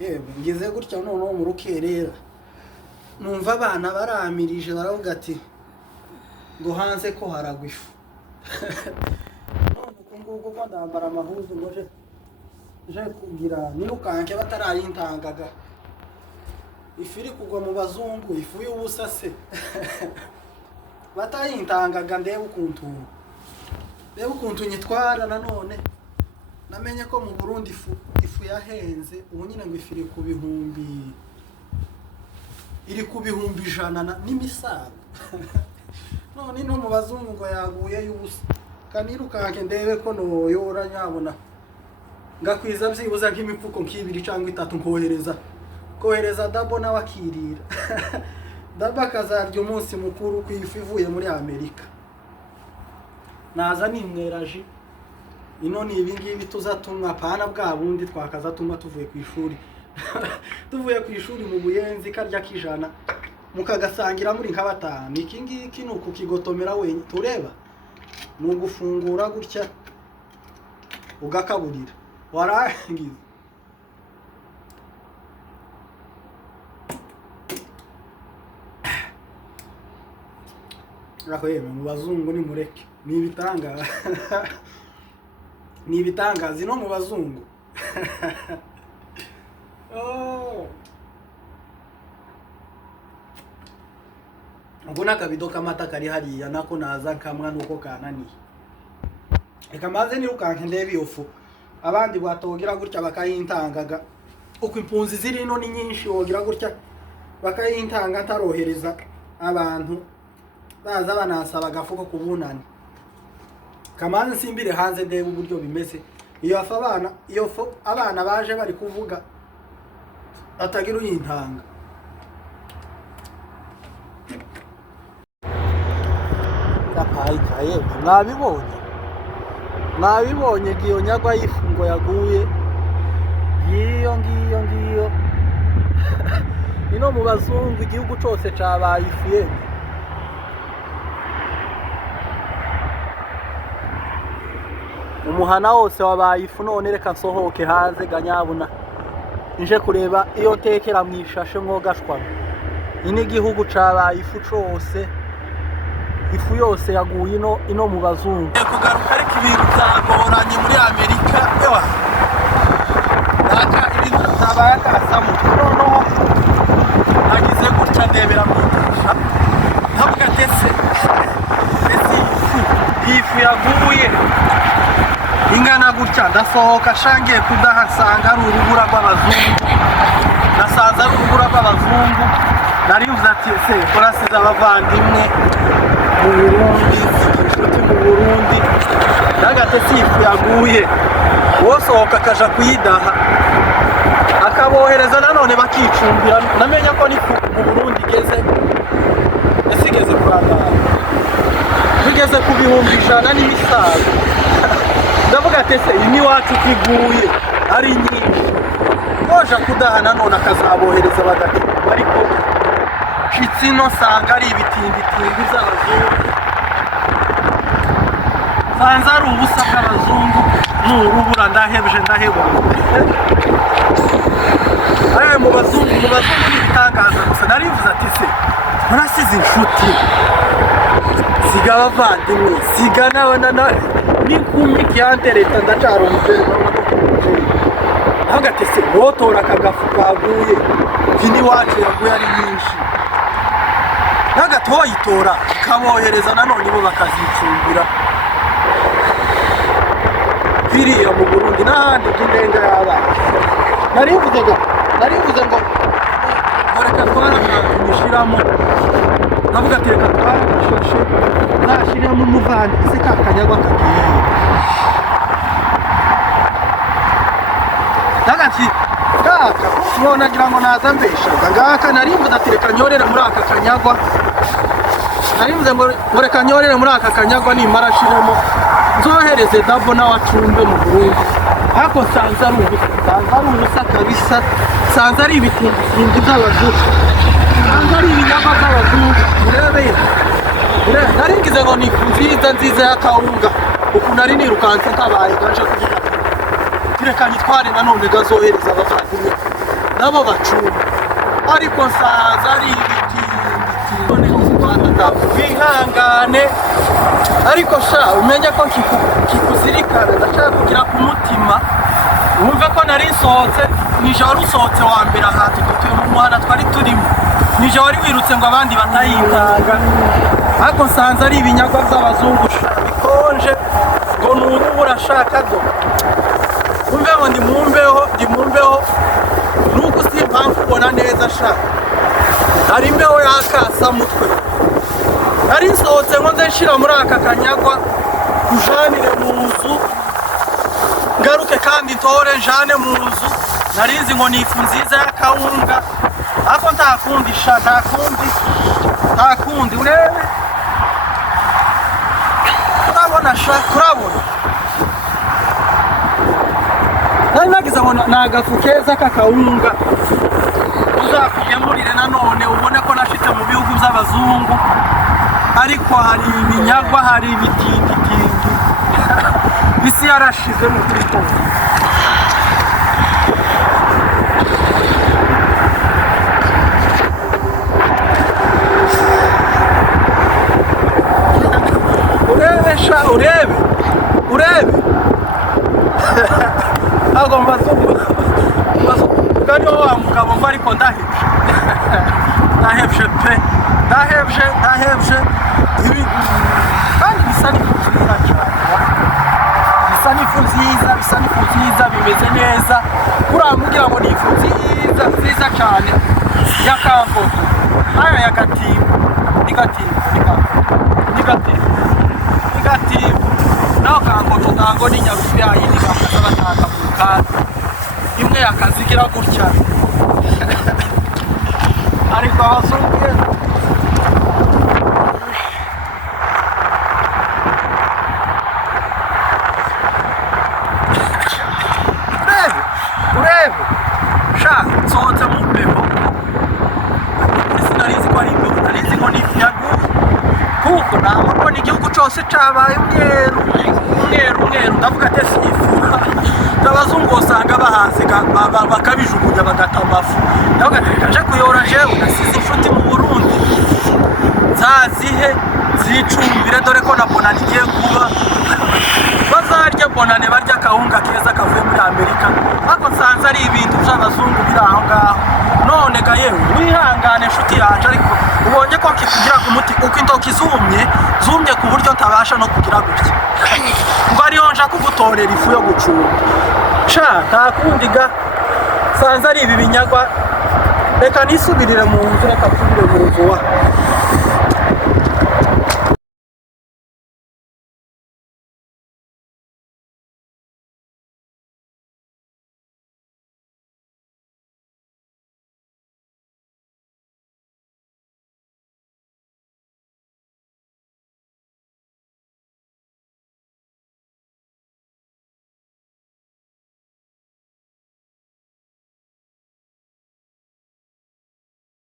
yewe ngeze gutya noneho mu rukerera numva abana baramirije baravuga ati ngo hanze ko haragwa ifu. None kunguko ko ndambara amahuzu ngoje je kugira nirukanke batarayintangaga ifu iri kugwa mu bazungu, ifu y'ubusa se. Batayintangaga ndebe ukuntu nyitwara. Nanone namenye ko mu Burundi ifu yahenze, ubu nyine ngo ifu iri ku bihumbi 100 n'imisago. None no mu bazungu ngo yaguye y'ubusa, kanirukanke ndebe ko noyora nyabona ngakwiza byibuza nk'imifuko nk'ibiri cyangwa 3 kohereza dabo n'abakirira. Dabo akazarya umunsi mukuru ku ifu ivuye muri Amerika. Naza nimweraje ino ni ibingibi tuzatumwa pana bwa bundi twakaza tumwa tuvuye ku ishuri. Tuvuye ku ishuri mu Buyenzi karya kijana mukagasangira muri nka 5. Iki ngiki nuko kigotomera wenye tureba nugufungura gutya ugakaburira warangiza. Raho yeme mu bazungu ni mureke ni ibitanga. Ni ibitangazi no mu bazungu. Oh. Ngona kabido kamata kari hariya nako naza kamwa nuko kananiye. Eka maze ni ukanke ndebe yofu. Abandi bwatogira gutya bakayintangaga. Uko impunzi ziri no ni nyinshi wogira gutya bakayintanga tarohereza abantu baza banasaba gafuko kubunani. Kamaze simbire hanze ndebe uburyo bimeze. Iyo abana baje bari kuvuga atagira uyintanga. Kaye mwabibonye giyo nyagwa yifungo yaguye ngiyo ino mu bazungu igihugu cyose cabaye ifu. Umuhana wose wabaye ifu. None reka nsohoke hanze ganyabuna nje kureba iyo tekera mwishashe mwogashwa. Ini igihugu cabaye ifu cyose, ifu yose yaguye ino mu bazungu. Kugaruka ariko ibintu byagoranye muri Amerika. Ewa naka ibintu byabaye akasamu. Noneho agize gutya ndebera mwigisha ntabwo tese ifu yaguye ingana gutya. Ndasohoka shangiye kudahasanga ari urubura rw'abazungu. Nasanze ari urubura rw'abazungu. Narivuze ati se korasiza abavandimwe mu Burundi, inshuti mu Burundi nagatese ifu yaguye. Wosohoka akaja kuyidaha akabohereza nanone bakicumbira. Namenya ko ni mu Burundi igeze kurangara, bigeze ku bihumbi 100 n'imisago. Ndavuga tese ini wacu kiguye ari nyinshi boja kudaha nanone akazabohereza badati. Ariko Shitsino sanga ari ibitindi by'abazungu. Sanza ari ubusa bw'abazungu n'urubura. Ndahebuje aye mu bazungu ibitangaza gusa. Narivuze ati se murasize inshuti siga abavandimwe siga n'abana n'ikumi kyantereta ndacaro umupere ntabwo atese botora akagafu kaguye. Vini wacu yaguye ari nyinshi nagatoyitora kabohereza nanone bo bakazicumbira biriya mu Burundi n'ahandi by'indenga y'abana. Narivuze ngo reka twarashiramo. Navuga ati reka twarashashe nashiramo umuvandi se kakanyagwa kagiye. Nagati kaka none ngira ngo naza mbesha ngaka. Narivuze ati reka nyorere muri aka kanyagwa. Narivuze ngo reka nyorere muri aka kanyagwa nimara shiramo nzohereze dabo n'awacumbe mu Burundi. Hako sanza ari ubusa kabisa. Sanza ari ibitindi by'abazungu. Sanza ari ibinyagwa by'abazungu. Naringize ngo ni nziza y'akawunga. Uku nari nirukanse ntabaye gaje kugira reka nyitware nanone gazohereza abavandimwe nabo bacumba ariko nsaza ari ibiti bihangane ariko sha umenye ko kikuzirikana ndashaka kugira ku mutima wumve ko nari nsohotse nijoro usohotse wa mbere ahantu dutuye mu muhanda twari turimo nijoro wari wirutse ngo abandi batayingaga ariko nsanze ari ibinyagwa by'abazungu bikonje ngo n'ubu urashaka go wumve ngo ndi mumbeho nuko si impamvu ubona neza sha hari imbeho yakasa mutwe nari nsohotse ngo nze nshira muri aka kanyagwa njanire mu nzu ngaruke kandi ntore njane mu nzu narizi ngo ni ifu nziza y'akawunga ariko ntakundi sha ntakundi urebe kurabona sha kurabona nari nagize ngo nagafu keza k'akawunga uzakugemurire nanone ubone ko nashitse mu bihugu by'abazungu ariko hari ibinyagwa hari ibitinditindi bisi yarashize mu twito urebe sha urebe ago mazungu kani wa mugabo mva ariko ndahebje pe ndahebje ibi kandi bisa n'ifu nziza bimeze neza kuramubwira ngo ni ifu nziza cyane y'akambogo aya y'agatimba n'agatimba naho kangoto ntango n'inyarufu yayindi bakaza batanga mu kazi imwe yakazigira gutya ariko abazungu urebe sha nsohotse mu mbeho sinarizi ko ari imbeho narizi ngo ni ibyago kuko ntabwo n'igihugu cyose cabaye umweru ndavuga ati sifu abazungu usanga bahaze bakabijugunya bagata amafu ndavuga ati kaje kuyora jewe nasize inshuti mu Burundi nzazihe zicumbire dore ko na bonani igiye kuba bazarya bonane barya akawunga keza kavuye muri Amerika ariko nsanze ari ibintu by'abazungu biri aho ngaho none ga yewe wihangane inshuti yanje ariko ubonye ko kikugira ku muti uko intoki zumye ku buryo ntabasha no kugira gutya ngo ariyo nja kugutorera ifu yo gucunga sha ntakundi ga nsanze ari ibi binyagwa reka nisubirire mu nzu reka nsubire mu nzu wa